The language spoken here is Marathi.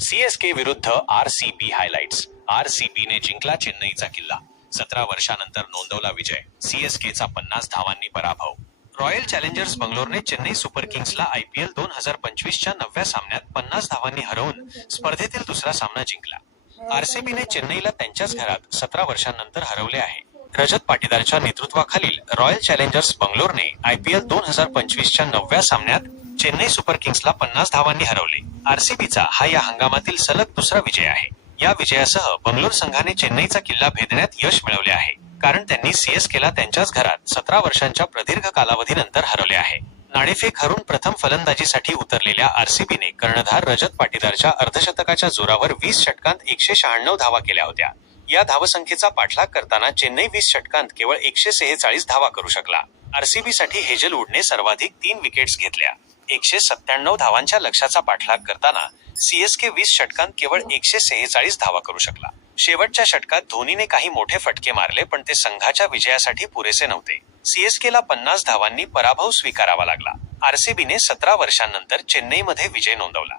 सीएसके विरुद्ध आरसीबी हायलाइट्स. आरसीबीने जिंकला चेन्नईचा किल्ला. सतरा वर्षानंतर नोंदवला विजय. सीएसकेचा पन्नास धावांनी पराभव. रॉयल चॅलेंजर्स बंगलोरने चेन्नई सुपर किंग्सला आयपीएल दोन हजार पंचवीसच्या नवव्या सामन्यात पन्नास धावांनी हरवून स्पर्धेतील दुसरा सामना जिंकला. आरसीबीने चेन्नईला त्यांच्याच घरात सतरा वर्षांनंतर हरवले आहे. रजत पाटीदारच्या नेतृत्वाखालील रॉयल चॅलेंजर्स बंगलोरने आयपीएल दोन हजार पंचवीसच्या नवव्या सामन्यात चेन्नई सुपर किंग्सला पन्नास धावांनी हरवले. आरसीबीचा हा या हंगामातील सलग दुसरा विजय आहे. या विजयासह बंगलोर संघाने चेन्नईचा किल्ला भेदण्यात यश मिळवले आहे. कारण त्यांनी सीएसकेला त्यांच्याच घरात सतरा वर्षांच्या प्रदीर्घ कालावधीनंतर हरवले आहे. नाणेफेक हरून प्रथम फलंदाजीसाठी उतरलेल्या आरसीबीने कर्णधार रजत पाटीदारच्या अर्धशतकाच्या जोरावर वीस षटकांत एकशे शहाण्णव धावा केल्या होत्या. या धावसंख्येचा पाठलाग करताना चेन्नई वीस षटकांत केवळ एकशे सेहेचाळीस धावा करू शकला. आरसीबी साठी हेजलवूडने सर्वाधिक तीन विकेट्स घेतल्या. एकशे सत्त्याण्णव धावांच्या लक्ष्याचा पाठलाग करताना सीएसके वीस षटकांत केवळ एकशे सेहेचाळीस धावा करू शकला. शेवटच्या षटकात धोनीने काही मोठे फटके मारले पण ते संघाच्या विजयासाठी पुरेसे नव्हते. सीएसकेला पन्नास धावांनी पराभव स्वीकारावा लागला. आरसीबीने सतरा वर्षांनंतर चेन्नईमध्ये विजय नोंदवला.